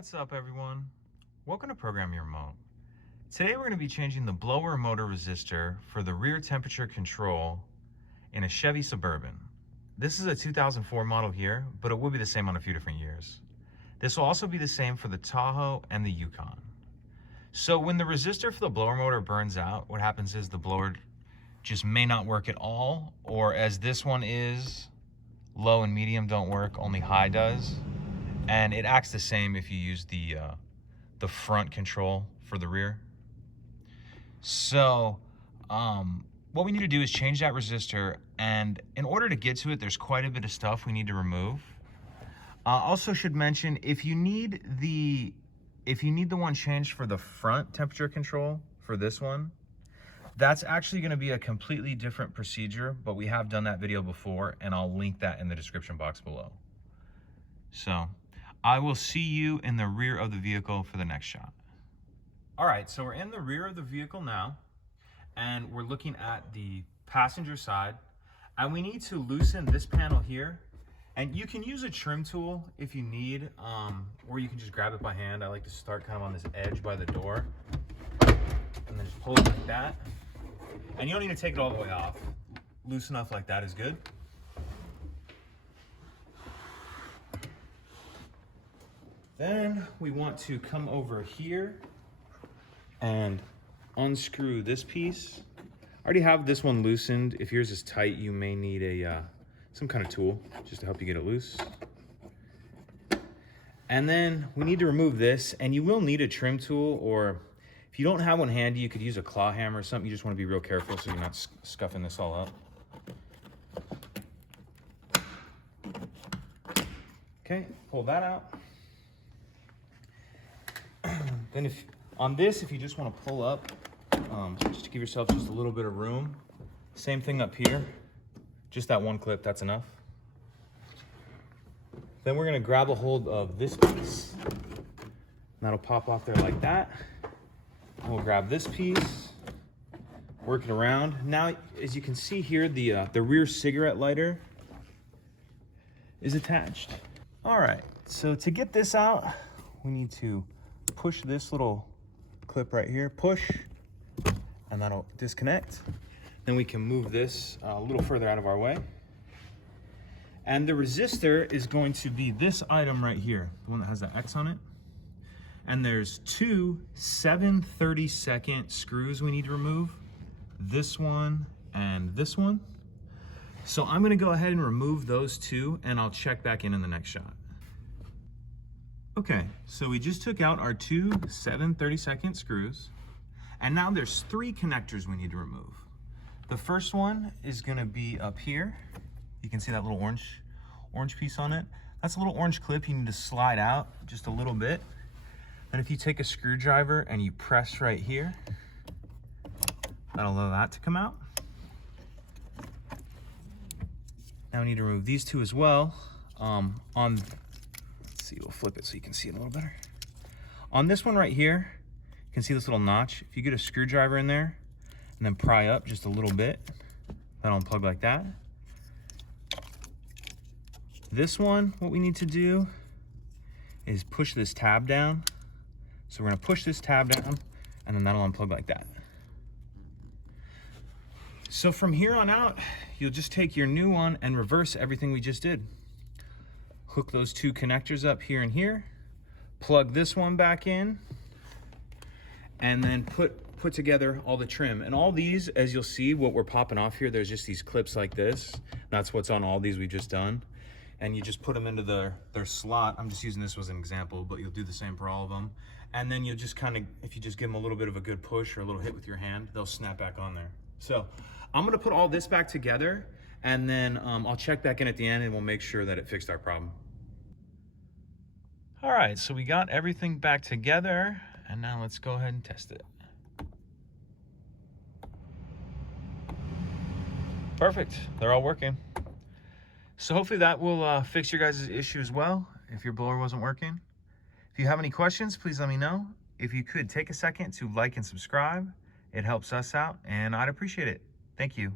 What's up, everyone? Welcome to Program Your Remote. Today we're going to be changing the blower motor resistor for the rear temperature control in a Chevy Suburban. This is a 2004 model here, but it will be the same on a few different years. This will also be the same for the Tahoe and the Yukon. So when the resistor for the blower motor burns out, what happens is the blower just may not work at all, or as this one is, low and medium don't work, only high does. And it acts the same if you use the front control for the rear. So what we need to do is change that resistor, and in order to get to it, there's quite a bit of stuff we need to remove. Also should mention, if you need the one changed for the front temperature control for this one, that's actually going to be a completely different procedure, but we have done that video before, and I'll link that in the description box below. So I will see you in the rear of the vehicle for the next shot. All right, so we're in the rear of the vehicle now, and we're looking at the passenger side, and we need to loosen this panel here. And you can use a trim tool if you need, or you can just grab it by hand. I like to start kind of on this edge by the door, and then just pull it like that. And you don't need to take it all the way off. Loose enough like that is good. Then we want to come over here and unscrew this piece. I already have this one loosened. If yours is tight, you may need some kind of tool just to help you get it loose. And then we need to remove this, and you will need a trim tool, or if you don't have one handy, you could use a claw hammer or something. You just want to be real careful so you're not scuffing this all up. Okay, pull that out. Then if you just want to pull up, just to give yourself just a little bit of room. Same thing up here. Just that one clip, that's enough. Then we're gonna grab a hold of this piece. That'll pop off there like that. And we'll grab this piece, work it around. Now, as you can see here, the rear cigarette lighter is attached. All right, so to get this out, we need to push this little clip right here, push, and that'll disconnect. Then we can move this a little further out of our way. And the resistor is going to be this item right here, the one that has the X on it. And there's two 7/32 screws we need to remove, this one and this one. So I'm gonna go ahead and remove those two, and I'll check back in the next shot. Okay, so we just took out our two 7/32 screws, and now there's three connectors we need to remove. The first one is gonna be up here. You can see that little orange piece on it. That's a little orange clip you need to slide out just a little bit. And if you take a screwdriver and you press right here, that'll allow that to come out. Now we need to remove these two as well. Let's see, we'll flip it so you can see it a little better. On this one right here, you can see this little notch. If you get a screwdriver in there and then pry up just a little bit, that'll unplug like that. This one, what we need to do is push this tab down. So we're gonna push this tab down, and then that'll unplug like that. So from here on out, you'll just take your new one and reverse everything we just did. Hook those two connectors up here and here, plug this one back in, and then put together all the trim. And all these, as you'll see, what we're popping off here, there's just these clips like this. That's what's on all these we've just done. And you just put them into their slot. I'm just using this as an example, but you'll do the same for all of them. And then you'll just kind of, if you just give them a little bit of a good push or a little hit with your hand, they'll snap back on there. So I'm gonna put all this back together, and then I'll check back in at the end, and we'll make sure that it fixed our problem. All right, so we got everything back together, and now let's go ahead and test it. Perfect, they're all working. So hopefully that will fix your guys' issue as well, if your blower wasn't working. If you have any questions, please let me know. If you could take a second to like and subscribe, it helps us out, and I'd appreciate it. Thank you.